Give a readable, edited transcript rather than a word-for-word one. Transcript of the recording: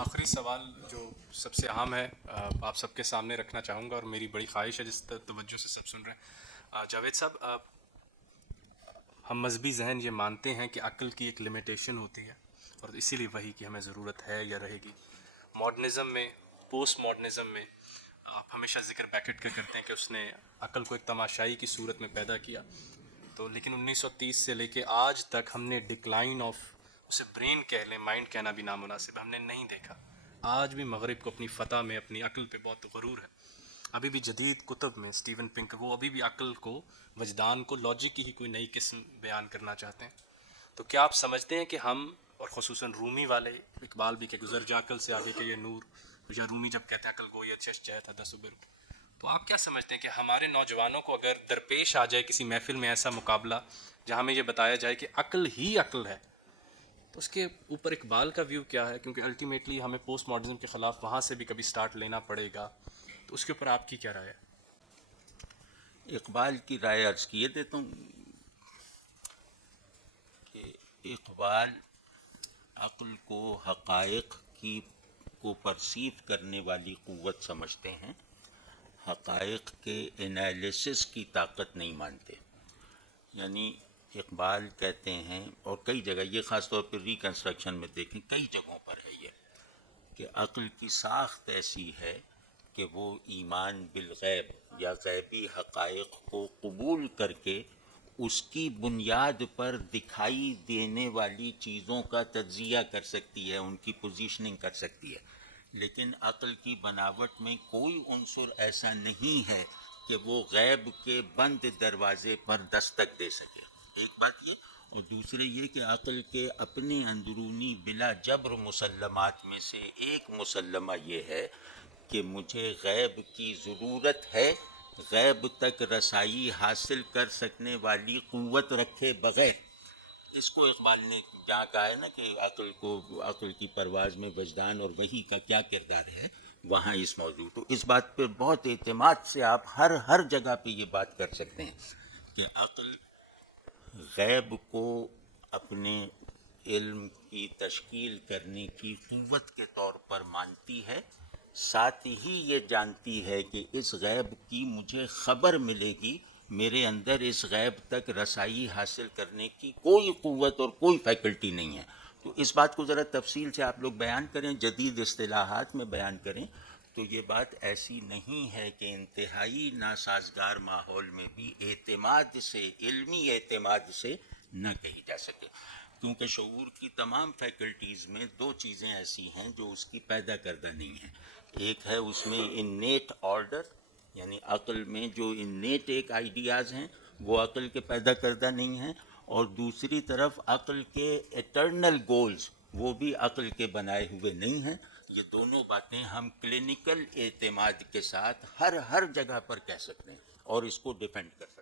آخری سوال جو سب سے اہم ہے آپ سب کے سامنے رکھنا چاہوں گا، اور میری بڑی خواہش ہے جس توجہ سے سب سن رہے ہیں۔ جاوید صاحب، ہم مذہبی ذہن یہ مانتے ہیں کہ عقل کی ایک لمیٹیشن ہوتی ہے، اور اسی لیے وہی کی ہمیں ضرورت ہے یا رہے گی۔ ماڈرنزم میں، پوسٹ ماڈرنزم میں آپ ہمیشہ ذکر بیکٹ کا کرتے ہیں کہ اس نے عقل کو ایک تماشائی کی صورت میں پیدا کیا، تو لیکن 1930 سے لے کے آج تک ہم نے ڈکلائن آف، اسے برین کہہ لیں، مائنڈ کہنا بھی نامناسب، ہم نے نہیں دیکھا۔ آج بھی مغرب کو اپنی فتح میں اپنی عقل پہ بہت غرور ہے۔ ابھی بھی جدید کتب میں اسٹیون پنک وہ ابھی بھی عقل کو، وجدان کو لاجک کی ہی کوئی نئی قسم بیان کرنا چاہتے ہیں۔ تو کیا آپ سمجھتے ہیں کہ ہم، اور خصوصاً رومی والے، اقبال بھی کہ گزر جا عقل سے آگے کہ یہ نور، یا رومی جب کہتے ہیں عقل گو یہ چش جہت ہے دسبر، تو آپ کیا سمجھتے ہیں کہ ہمارے نوجوانوں کو اگر درپیش آ جائے کسی محفل میں ایسا مقابلہ جہاں ہمیں یہ بتایا جائے کہ عقل ہی عقل ہے، تو اس کے اوپر اقبال کا ویو کیا ہے؟ کیونکہ الٹیمیٹلی ہمیں پوسٹ ماڈرنزم کے خلاف وہاں سے بھی کبھی سٹارٹ لینا پڑے گا، تو اس کے اوپر آپ کی کیا رائے ہے؟ اقبال کی رائے عرض کیے دیتا ہوں کہ اقبال عقل کو حقائق کی کو پرسیو کرنے والی قوت سمجھتے ہیں، حقائق کے انالیسس کی طاقت نہیں مانتے۔ یعنی اقبال کہتے ہیں، اور کئی جگہ یہ خاص طور پہ ریکنسٹرکشن میں دیکھیں کئی جگہوں پر ہے یہ، کہ عقل کی ساخت ایسی ہے کہ وہ ایمان بالغیب یا غیبی حقائق کو قبول کر کے اس کی بنیاد پر دکھائی دینے والی چیزوں کا تجزیہ کر سکتی ہے، ان کی پوزیشننگ کر سکتی ہے، لیکن عقل کی بناوٹ میں کوئی عنصر ایسا نہیں ہے کہ وہ غیب کے بند دروازے پر دستک دے سکے۔ ایک بات یہ، اور دوسرے یہ کہ عقل کے اپنے اندرونی بلا جبر مسلمات میں سے ایک مسلمہ یہ ہے کہ مجھے غیب کی ضرورت ہے، غیب تک رسائی حاصل کر سکنے والی قوت رکھے بغیر۔ اس کو اقبال نے جہاں کہا ہے نا کہ عقل کی پرواز میں وجدان اور وحی کا کیا کردار ہے، وہاں اس موضوع، تو اس بات پہ بہت اعتماد سے آپ ہر جگہ پہ یہ بات کر سکتے ہیں کہ عقل غیب کو اپنے علم کی تشکیل کرنے کی قوت کے طور پر مانتی ہے، ساتھ ہی یہ جانتی ہے کہ اس غیب کی مجھے خبر ملے گی، میرے اندر اس غیب تک رسائی حاصل کرنے کی کوئی قوت اور کوئی فیکلٹی نہیں ہے۔ تو اس بات کو ذرا تفصیل سے آپ لوگ بیان کریں، جدید اصطلاحات میں بیان کریں، تو یہ بات ایسی نہیں ہے کہ انتہائی ناسازگار ماحول میں بھی اعتماد سے، علمی اعتماد سے نہ کہی جا سکے، کیونکہ شعور کی تمام فیکلٹیز میں دو چیزیں ایسی ہیں جو اس کی پیدا کردہ نہیں ہیں۔ ایک ہے اس میں انیٹ آرڈر، یعنی عقل میں جو انیٹ ایک آئیڈیاز ہیں وہ عقل کے پیدا کردہ نہیں ہیں، اور دوسری طرف عقل کے ایٹرنل گولز وہ بھی عقل کے بنائے ہوئے نہیں ہیں۔ یہ دونوں باتیں ہم کلینکل اعتماد کے ساتھ ہر جگہ پر کہہ سکتے ہیں اور اس کو ڈیفینڈ کر سکتے ہیں۔